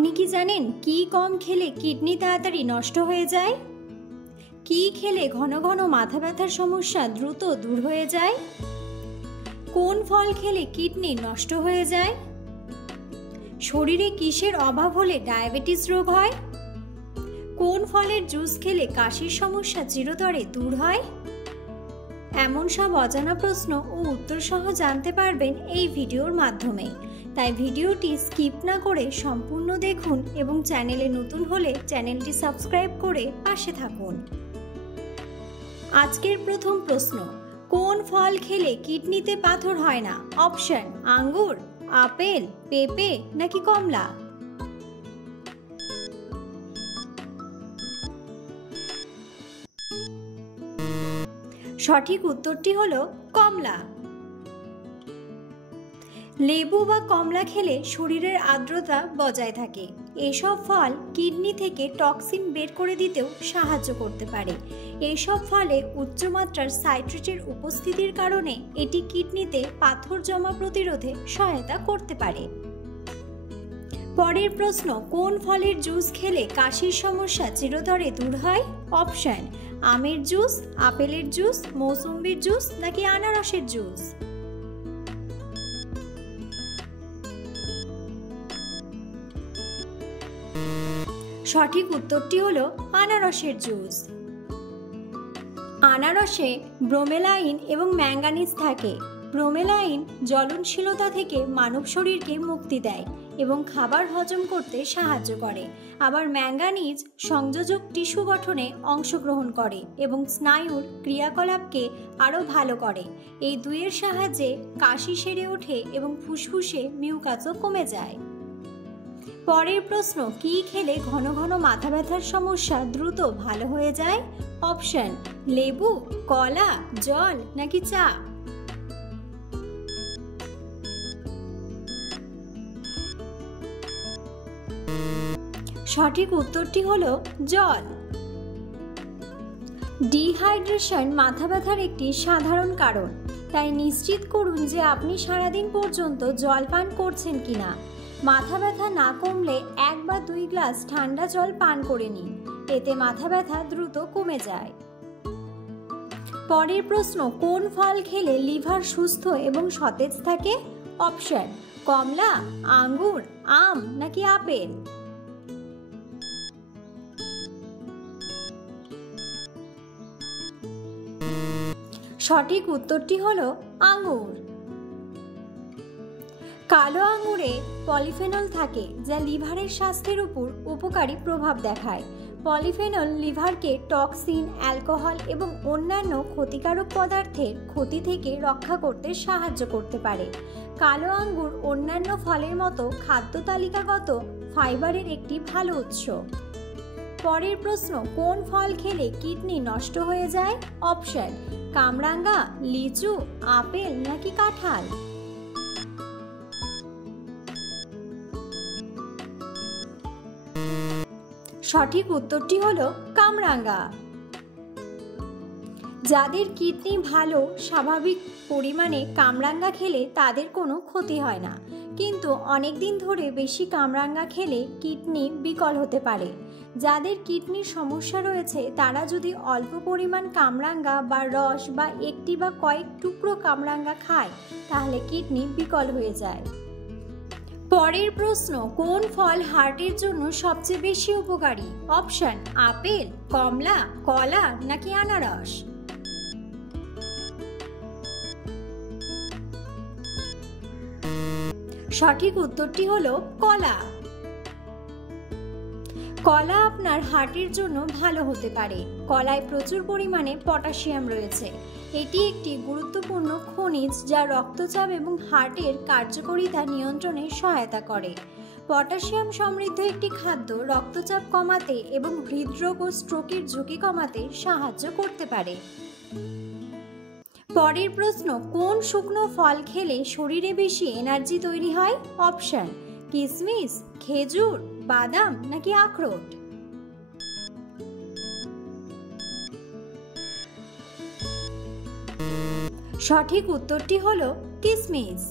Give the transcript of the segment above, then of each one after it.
আপনি কি জানেন কি কম খেলে কিডনি তাড়াতাড়ি নষ্ট হয়ে যায়? কি খেলে ঘন ঘন মাথা ব্যথার সমস্যা দ্রুত দূর হয়ে যায়? কোন ফল খেলে কিডনি নষ্ট হয়ে যায়? শরীরে কিসের অভাব হলে ডায়াবেটিস রোগ হয়? কোন ফলের জুস খেলে কাশির সমস্যা চিরতরে দূর হয়? এমন সব অজানা প্রশ্ন ও উত্তর সহ জানতে পারবেন এই ভিডিওর মাধ্যমে। তাই ভিডিওটি স্কিপ না করে সম্পূর্ণ দেখুন এবং চ্যানেলে নতুন হলে চ্যানেলটি সাবস্ক্রাইব করে পাশে থাকুন। আজকের প্রথম প্রশ্ন, কোন ফল খেলে কিডনিতে পাথর হয় না? অপশন: আঙ্গুর, আপেল, পেঁপে নাকি কমলা? সঠিক উত্তরটি হলো কমলা। লেবু বা কমলা খেলে শরীরের আর্দ্রতা বজায় থাকে। এসব ফল কিডনি থেকে টক্সিন বের করে দিতেও সাহায্য করতে পারে। এইসব ফলে উচ্চমাত্রার সাইট্রেটের উপস্থিতির কারণে এটি কিডনিতে পাথর জমা প্রতিরোধে সহায়তা করতে পারে। পরের প্রশ্ন, কোন ফলের জুস খেলে কাশির সমস্যা চিরতরে দূর হয়? অপশন: আমের জুস, আপেলের জুস, মৌসুম্বির জুস নাকি আনারসের জুস? সঠিক উত্তরটি হলো আনারসের জুস। আনারসে ব্রোমেলাইন এবং ম্যাঙ্গানিজ থাকে। ব্রোমেলাইন জ্বলনশীলতা থেকে মানব শরীরকে মুক্তি দেয় এবং খাবার হজম করতে সাহায্য করে। আবার ম্যাঙ্গানিজ সংযোজক টিস্যু গঠনে অংশগ্রহণ করে এবং স্নায়ুর ক্রিয়াকলাপকে আরও ভালো করে। এই দুইয়ের সাহায্যে কাশি সেরে ওঠে এবং ফুসফুসে মিউকাসও কমে যায়। পরের প্রশ্ন, কি খেলে ঘন ঘন মাথা ব্যথার সমস্যা দ্রুত ভালো হয়ে যায়? অপশন: লেবু, কলা, জল নাকি চা? সঠিক উত্তরটি হলো জল। ডিহাইড্রেশন মাথা ব্যথার একটি সাধারণ কারণ, তাই নিশ্চিত করুন যে আপনি সারাদিন পর্যন্ত জল পান করছেন কিনা। মাথা ব্যথা না কমলে 1 বা 2 গ্লাস ঠান্ডা জল পান করে নিন, এতে মাথা ব্যথা দ্রুত কমে যায়। পরের প্রশ্ন, কোন ফল খেলে লিভার সুস্থ এবং সতেজ থাকে? অপশন: কমলা, আঙ্গুর, আম নাকি আপেল? সঠিক উত্তরটি হলো আঙ্গুর। কালো আঙ্গুরে পলিফেনল থাকে যা লিভারের স্বাস্থ্যের উপর উপকারী প্রভাব দেখায়। পলিফেনল লিভারকে টক্সিন, অ্যালকোহল এবং অন্যান্য ক্ষতিকারক পদার্থের ক্ষতি থেকে রক্ষা করতে সাহায্য করতে পারে। কালো আঙ্গুর অন্যান্য ফলের মতো খাদ্য তালিকাগত ফাইবারের একটি ভালো উৎস। পরের প্রশ্ন, কোন ফল খেলে কিডনি নষ্ট হয়ে যায়? অপশন: কামরাঙ্গা, লিচু, আপেল নাকি কাঁঠাল? সঠিক উত্তরটি হলো কামরাঙ্গা। যাদের কিডনি ভালো, স্বাভাবিক পরিমাণে কামরাঙ্গা খেলে তাদের কোনো ক্ষতি হয় না, কিন্তু অনেক দিন ধরে বেশি কামরাঙ্গা খেলে কিডনি বিকল হতে পারে। যাদের কিডনির সমস্যা রয়েছে তারা যদি অল্প পরিমাণ কামরাঙ্গা বা রস বা একটি বা কয়েক টুকরো কামরাঙ্গা খায় তাহলে কিডনি বিকল হয়ে যায়। পরের প্রশ্ন, কোন ফল হার্টের জন্য সবচেয়ে বেশি উপকারী? অপশন: আপেল, কমলা, কলা নাকি আনারস? সঠিক উত্তরটি হলো কলা। কলা আপনার হার্টের জন্য ভালো হতে পারে। কলায় প্রচুর পরিমাণে পটাশিয়াম রয়েছে। এটি একটি গুরুত্বপূর্ণ খনিজ যা রক্তচাপ এবং হার্টের কার্যকারিতা নিয়ন্ত্রণে সহায়তা করে। পটাশিয়াম সমৃদ্ধ একটি খাদ্য রক্তচাপ কমাতে এবং হৃদরোগ ও স্ট্রোকের ঝুঁকি কমাতে সাহায্য করতে পারে। পরের প্রশ্ন, কোন শুকনো ফল খেলে শরীরে বেশি এনার্জি তৈরি হয়? অপশন: কিশমিশ, খেজুর, বাদাম নাকি আখরোট? সঠিক উত্তরটি হলো কিশমিশ।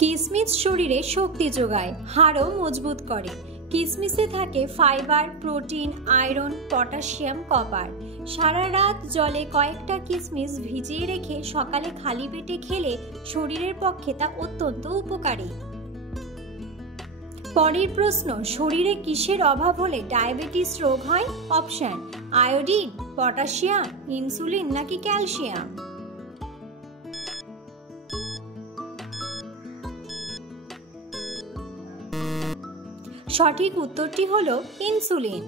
কিশমিশ শরীরে শক্তি যোগায়, হাড়ও মজবুত করে। কিশমিশে থাকে fibre, protein, iron, potassium, copper. সারা রাত জলে কয়েকটা কিশমিশ ভিজিয়ে রেখে সকালে খালি পেটে খেলে শরীরের পক্ষে তা অত্যন্ত উপকারী। পরের প্রশ্ন, শরীরে কিসের অভাব হলে ডায়াবেটিস রোগ হয়? অপশন: আয়োডিন, পটাশিয়াম, ইনসুলিন নাকি ক্যালসিয়াম। সঠিক উত্তরটি হলো ইনসুলিন।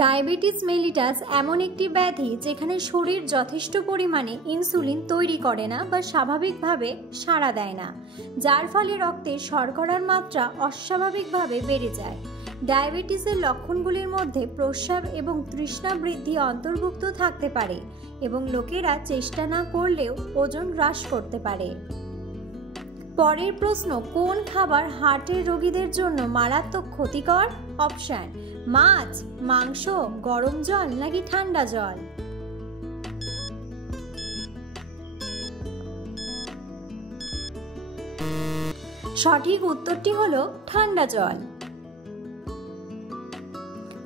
ডায়াবেটিস মেলিটাস এমন একটি ব্যাধি যেখানে শরীর যথেষ্ট পরিমাণে ইনসুলিন তৈরি করে না বা স্বাভাবিকভাবে সাড়া দেয় না, যার ফলে রক্তে শর্করার মাত্রা অস্বাভাবিকভাবে বেড়ে যায়। ডায়াবেটিসের লক্ষণগুলির মধ্যে প্রস্রাব এবং তৃষ্ণা বৃদ্ধি অন্তর্ভুক্ত থাকতে পারে এবং লোকেরা চেষ্টা না করলেও ওজন হ্রাস করতে পারে। পরের প্রশ্ন, কোন খাবার হার্টের রোগীদের জন্য মারাত্মক ক্ষতিকর? অপশন: মাছ, মাংস, গরম জল নাকি ঠান্ডা জল। সঠিক উত্তরটি হলো ঠান্ডা জল।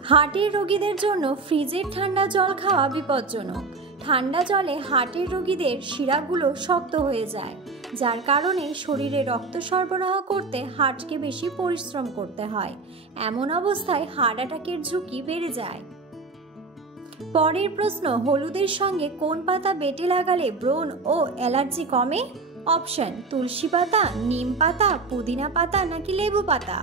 হার্টের রোগীদের জন্য ফ্রিজের ঠান্ডা জল খাওয়া বিপজ্জনক। ঠান্ডা জলে হার্টের রোগীদের শিরাগুলো শক্ত হয়ে যায়, যার কারণে শরীরে রক্ত সরবরাহ করতে হার্টকে বেশি পরিশ্রম করতে হয়। এমন অবস্থায় হার্ট অ্যাটাকের ঝুঁকি বেড়ে যায়। পরের প্রশ্ন, হলুদের সঙ্গে কোন পাতা বেটে লাগালে ব্রণ ও অ্যালার্জি কমে? অপশন: তুলসী পাতা, নিম পাতা, পুদিনা পাতা নাকি লেবু পাতা।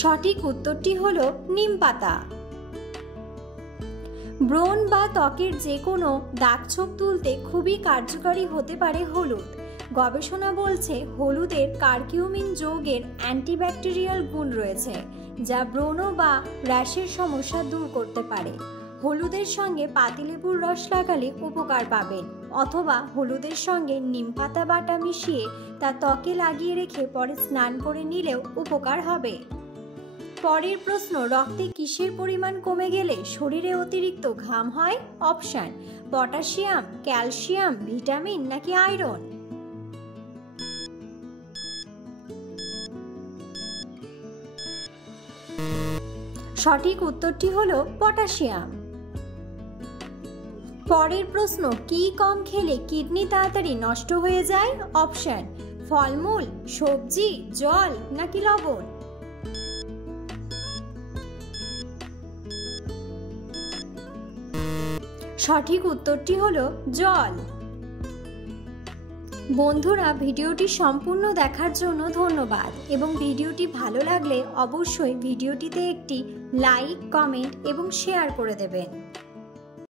সঠিক উত্তরটি হলো নিম পাতা। ব্রণ বা ত্বকের যে কোনো দাগছোপ তুলতে খুবই কার্যকরী হতে পারে হলুদ। গবেষণা বলছে হলুদের কারকিউমিন যৌগের অ্যান্টিব্যাকটেরিয়াল গুণ রয়েছে, যা ব্রণ বা র্যাশের সমস্যা দূর করতে পারে। হলুদের সঙ্গে পাতিলেবুর রস লাগালে উপকার পাবেন, অথবা হলুদের সঙ্গে নিম পাতা বাটা মিশিয়ে তা ত্বকে লাগিয়ে রেখে পরে স্নান করে নিলেও উপকার হবে। পরের প্রশ্ন, রক্তে কিসের পরিমাণ কমে গেলে শরীরে অতিরিক্ত ঘাম হয়? অপশন: পটাশিয়াম, ক্যালসিয়াম, ভিটামিন নাকি আয়রন। সঠিক উত্তরটি হলো পটাশিয়াম। পরের প্রশ্ন, কি কম খেলে কিডনি তাড়াতাড়ি নষ্ট হয়ে যায়? অপশন: ফলমূল, সবজি, জল নাকি লবণ। সঠিক উত্তরটি হলো জল। বন্ধুরা, ভিডিওটি সম্পূর্ণ দেখার জন্য ধন্যবাদ এবং ভিডিওটি ভালো লাগলে অবশ্যই ভিডিওটিতে একটি লাইক, কমেন্ট এবং শেয়ার করে দেবেন।